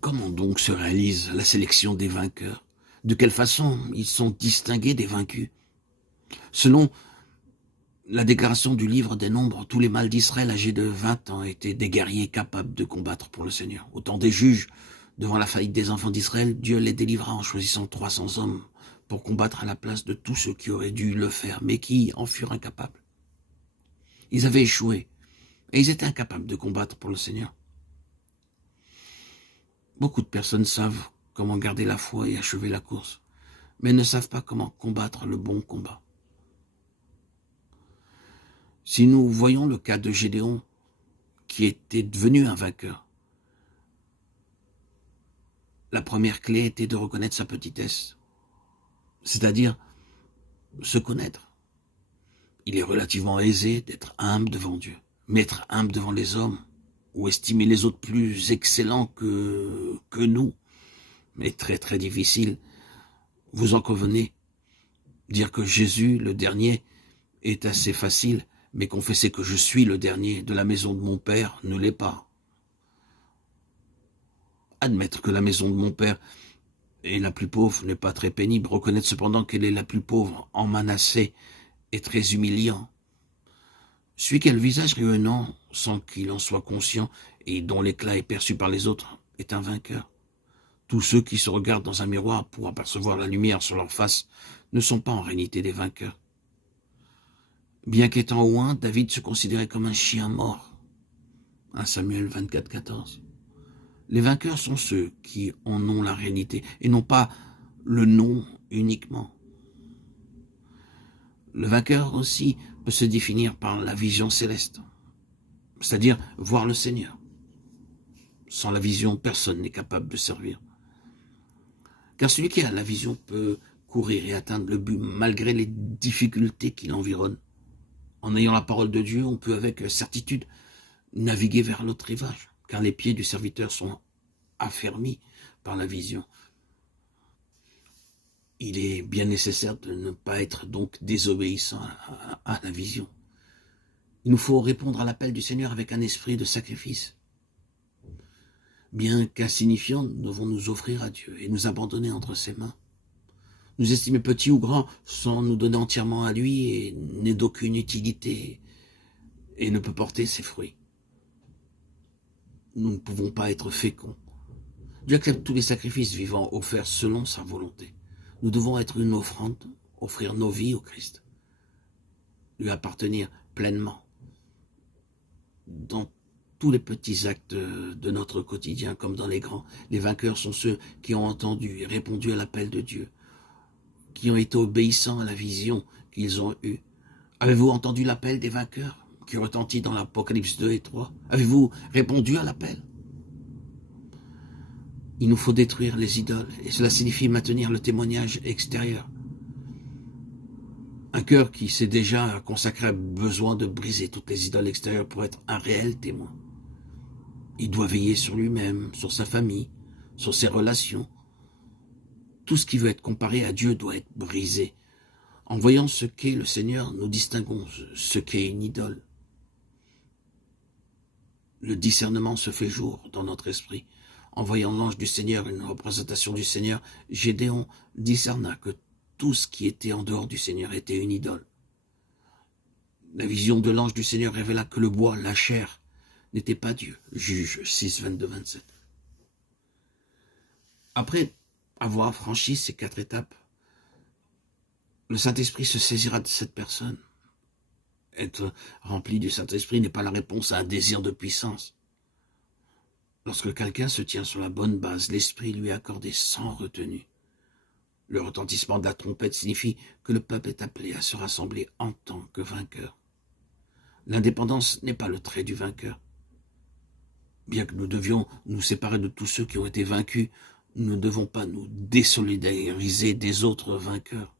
Comment donc se réalise la sélection des vainqueurs? De quelle façon ils sont distingués des vaincus? Selon la déclaration du livre des Nombres, tous les mâles d'Israël âgés de 20 ans étaient des guerriers capables de combattre pour le Seigneur. Au temps des juges, devant la faillite des enfants d'Israël, Dieu les délivra en choisissant 300 hommes pour combattre à la place de tous ceux qui auraient dû le faire, mais qui en furent incapables. Ils avaient échoué et ils étaient incapables de combattre pour le Seigneur. Beaucoup de personnes savent comment garder la foi et achever la course, mais ne savent pas comment combattre le bon combat. Si nous voyons le cas de Gédéon, qui était devenu un vainqueur, la première clé était de reconnaître sa petitesse, c'est-à-dire se connaître. Il est relativement aisé d'être humble devant Dieu, mais être humble devant les hommes, ou estimer les autres plus excellents que nous, mais très très difficile. Vous en convenez? Dire que Jésus, le dernier, est assez facile, mais confesser que je suis le dernier de la maison de mon Père ne l'est pas. Admettre que la maison de mon Père est la plus pauvre n'est pas très pénible. Reconnaître cependant qu'elle est la plus pauvre en Manassé est très humiliant. Celui qui a le visage rayonnant sans qu'il en soit conscient et dont l'éclat est perçu par les autres est un vainqueur. Tous ceux qui se regardent dans un miroir pour apercevoir la lumière sur leur face ne sont pas en réalité des vainqueurs. Bien qu'étant oint, David se considérait comme un chien mort. 1 Samuel 24, 14. Les vainqueurs sont ceux qui en ont la réalité et non pas le nom uniquement. Le vainqueur aussi peut se définir par la vision céleste, c'est-à-dire voir le Seigneur. Sans la vision, personne n'est capable de servir. Car celui qui a la vision peut courir et atteindre le but malgré les difficultés qui l'environnent. En ayant la parole de Dieu, on peut avec certitude naviguer vers l'autre rivage, car les pieds du serviteur sont affermis par la vision. Il est bien nécessaire de ne pas être donc désobéissant à la vision. Il nous faut répondre à l'appel du Seigneur avec un esprit de sacrifice. Bien qu'insignifiants, nous devons nous offrir à Dieu et nous abandonner entre ses mains. Nous estimer petits ou grands sans nous donner entièrement à lui et n'est d'aucune utilité et ne peut porter ses fruits. Nous ne pouvons pas être féconds. Dieu accepte tous les sacrifices vivants offerts selon sa volonté. Nous devons être une offrande, offrir nos vies au Christ, lui appartenir pleinement dans tous les petits actes de notre quotidien comme dans les grands. Les vainqueurs sont ceux qui ont entendu et répondu à l'appel de Dieu, qui ont été obéissants à la vision qu'ils ont eue. Avez-vous entendu l'appel des vainqueurs qui retentit dans l'Apocalypse 2 et 3? Avez-vous répondu à l'appel? Il nous faut détruire les idoles, et cela signifie maintenir le témoignage extérieur. Un cœur qui s'est déjà consacré a besoin de briser toutes les idoles extérieures pour être un réel témoin. Il doit veiller sur lui-même, sur sa famille, sur ses relations. Tout ce qui veut être comparé à Dieu doit être brisé. En voyant ce qu'est le Seigneur, nous distinguons ce qu'est une idole. Le discernement se fait jour dans notre esprit. En voyant l'ange du Seigneur, une représentation du Seigneur, Gédéon discerna que tout ce qui était en dehors du Seigneur était une idole. La vision de l'ange du Seigneur révéla que le bois, la chair, n'était pas Dieu. Juge 6, 22, 27. Après avoir franchi ces 4 étapes, le Saint-Esprit se saisira de cette personne. Être rempli du Saint-Esprit n'est pas la réponse à un désir de puissance. Lorsque quelqu'un se tient sur la bonne base, l'Esprit lui est accordé sans retenue. Le retentissement de la trompette signifie que le peuple est appelé à se rassembler en tant que vainqueur. L'indépendance n'est pas le trait du vainqueur. Bien que nous devions nous séparer de tous ceux qui ont été vaincus, nous ne devons pas nous désolidariser des autres vainqueurs.